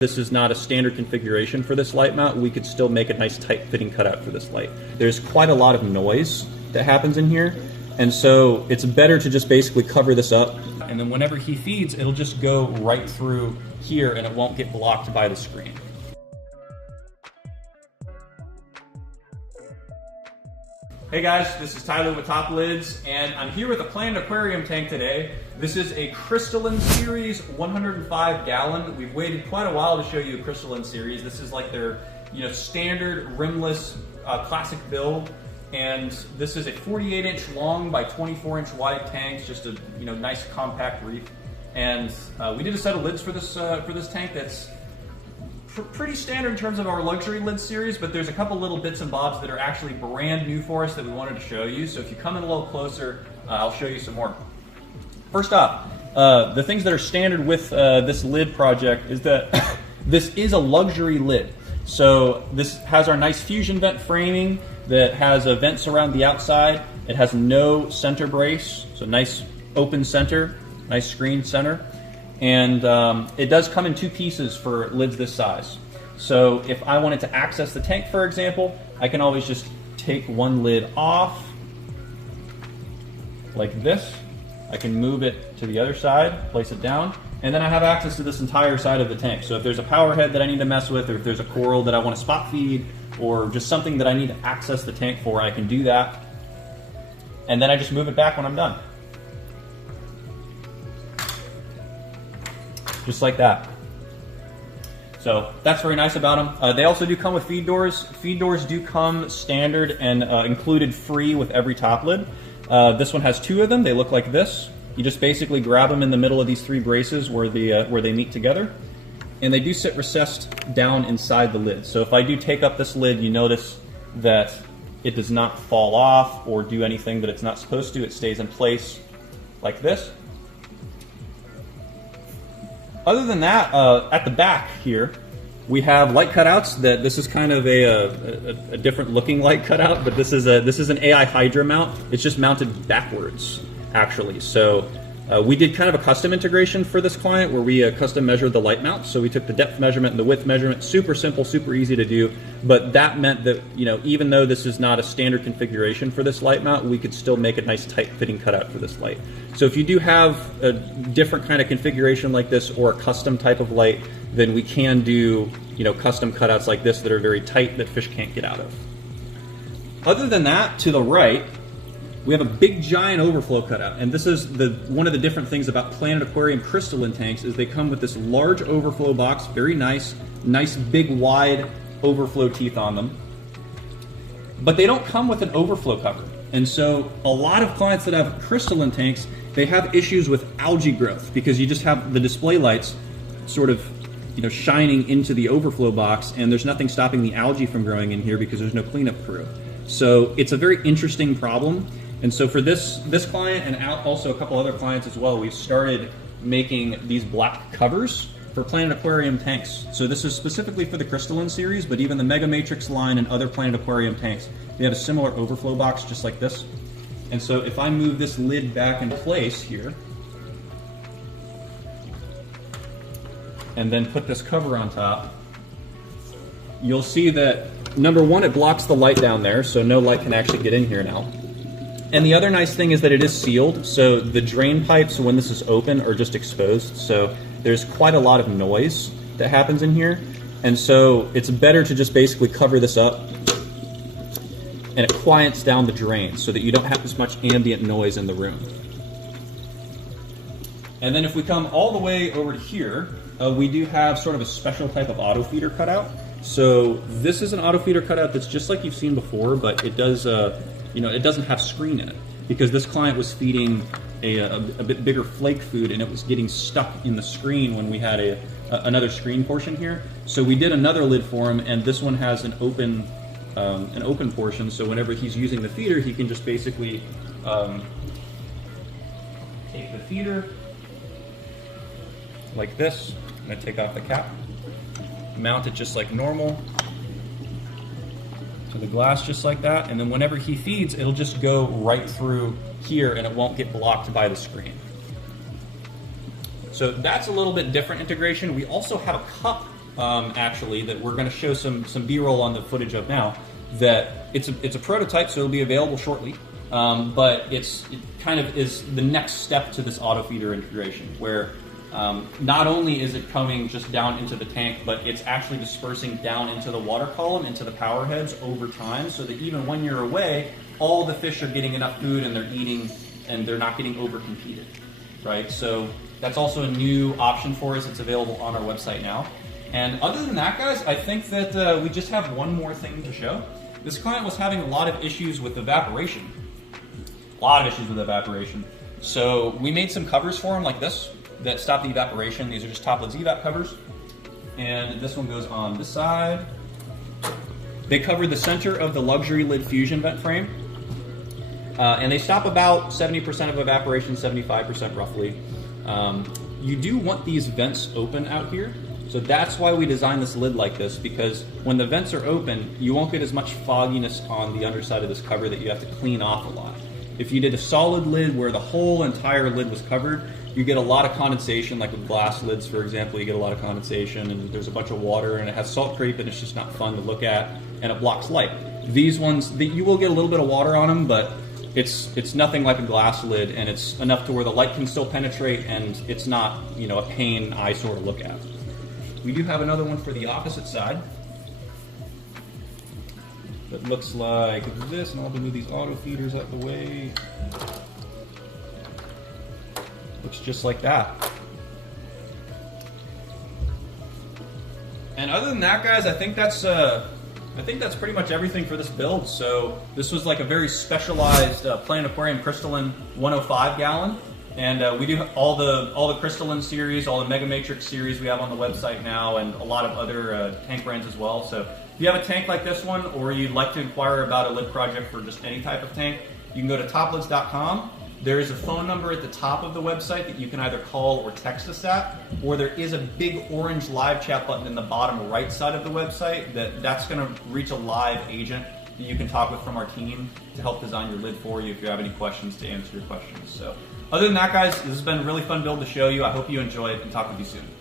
This is not a standard configuration for this light mount. We could still make a nice tight fitting cutout for this light. There's quite a lot of noise that happens in here, and so it's better to just basically cover this up, and then whenever he feeds, it'll just go right through here and it won't get blocked by the screen. Hey guys, this is Tyler with Top Lids, and I'm here with a Planet Aquarium tank today. This is a Crystaline series, 105 gallon. We've waited quite a while to show you a Crystaline series. This is like their standard rimless classic build, and this is a 48-inch long by 24-inch wide tank, just a nice compact reef. And we did a set of lids for this tank that's pretty standard in terms of our luxury lid series, but there's a couple little bits and bobs that are actually brand new for us that we wanted to show you. So if you come in a little closer, I'll show you some more. First off, the things that are standard with this lid project is that this is a luxury lid. So this has our nice fusion vent framing that has vents around the outside. It has no center brace, so nice open center, nice screen center. And it does come in two pieces for lids this size. So if I wanted to access the tank, for example, I can always just take one lid off like this. I can move it to the other side, place it down, and then I have access to this entire side of the tank. So if there's a power head that I need to mess with, or if there's a coral that I want to spot feed, or just something that I need to access the tank for, I can do that. And then I just move it back when I'm done. Just like that. So that's very nice about them. They also do come with feed doors. Feed doors do come standard and included free with every top lid. This one has two of them. They look like this. You just basically grab them in the middle of these three braces where they meet together, and they do sit recessed down inside the lid. So if I do take up this lid, you notice that it does not fall off or do anything that it's not supposed to. It stays in place like this. Other than that, at the back here, we have light cutouts. This is kind of a different looking light cutout, but this is an AI Hydra mount. It's just mounted backwards, actually. So we did kind of a custom integration for this client where we custom measured the light mount. So we took the depth measurement and the width measurement. Super simple, super easy to do. But that meant that even though this is not a standard configuration for this light mount, we could still make a nice tight fitting cutout for this light. So if you do have a different kind of configuration like this or a custom type of light, then we can do custom cutouts like this that are very tight that fish can't get out of. Other than that, to the right, we have a big giant overflow cutout, and this is one of the different things about Planet Aquarium Crystaline tanks is they come with this large overflow box, very nice big wide overflow teeth on them, but they don't come with an overflow cover. And so a lot of clients that have Crystaline tanks, they have issues with algae growth because you just have the display lights sort of shining into the overflow box, and there's nothing stopping the algae from growing in here because there's no cleanup crew. So it's a very interesting problem. And so for this client and also a couple other clients as well, we've started making these black covers for Planet Aquarium tanks. So this is specifically for the Crystaline series, but even the Mega Matrix line and other Planet Aquarium tanks, they have a similar overflow box just like this. And so if I move this lid back in place here, and then put this cover on top, you'll see that, number one, it blocks the light down there, so no light can actually get in here now. And the other nice thing is that it is sealed, so the drain pipes, when this is open, are just exposed. So there's quite a lot of noise that happens in here. And so it's better to just basically cover this up, and it quiets down the drain so that you don't have as much ambient noise in the room. And then if we come all the way over to here, we do have sort of a special type of auto feeder cutout. So this is an auto feeder cutout that's just like you've seen before, but it does, it doesn't have screen in it because this client was feeding a bit bigger flake food and it was getting stuck in the screen when we had another screen portion here. So we did another lid for him, and this one has an open portion. So whenever he's using the feeder, he can just basically take the feeder like this. I'm going to take off the cap, mount it just like normal to the glass just like that, and then whenever he feeds, it'll just go right through here and it won't get blocked by the screen. So that's a little bit different integration. We also have a cup actually, that we're going to show some B-roll on the footage of now. That it's a prototype, so it'll be available shortly. But it kind of is the next step to this auto feeder integration, where not only is it coming just down into the tank, but it's actually dispersing down into the water column, into the power heads over time, so that even when you're away, all the fish are getting enough food and they're eating and they're not getting over-competed, right? So that's also a new option for us. It's available on our website now. And other than that, guys, I think that we just have one more thing to show. This client was having a lot of issues with evaporation. A lot of issues with evaporation. So we made some covers for him like this that stop the evaporation. These are just top lids Evap covers. And this one goes on this side. They cover the center of the luxury lid fusion vent frame. And they stop about 70% of evaporation, 75% roughly. You do want these vents open out here. So that's why we designed this lid like this, because when the vents are open, you won't get as much fogginess on the underside of this cover that you have to clean off a lot. If you did a solid lid where the whole entire lid was covered, you get a lot of condensation, like with glass lids, for example, you get a lot of condensation and there's a bunch of water and it has salt creep and it's just not fun to look at and it blocks light. These ones, you will get a little bit of water on them, but it's nothing like a glass lid, and it's enough to where the light can still penetrate and it's not, you know, a pain eyesore to look at. We do have another one for the opposite side that looks like this, and I'll move these auto feeders out the way. Looks just like that. And other than that, guys, I think that's pretty much everything for this build. So this was like a very specialized Planet Aquarium Crystalline 105 gallon. And we do all the Crystalline series, all the Mega Matrix series we have on the website now, and a lot of other tank brands as well. So if you have a tank like this one, or you'd like to inquire about a lid project for just any type of tank, you can go to toplids.com. There is a phone number at the top of the website that you can either call or text us at, or there is a big orange live chat button in the bottom right side of the website that's going to reach a live agent that you can talk with from our team to help design your lid for you if you have any questions, to answer your questions. So other than that, guys, this has been a really fun build to show you. I hope you enjoy it, and talk with you soon.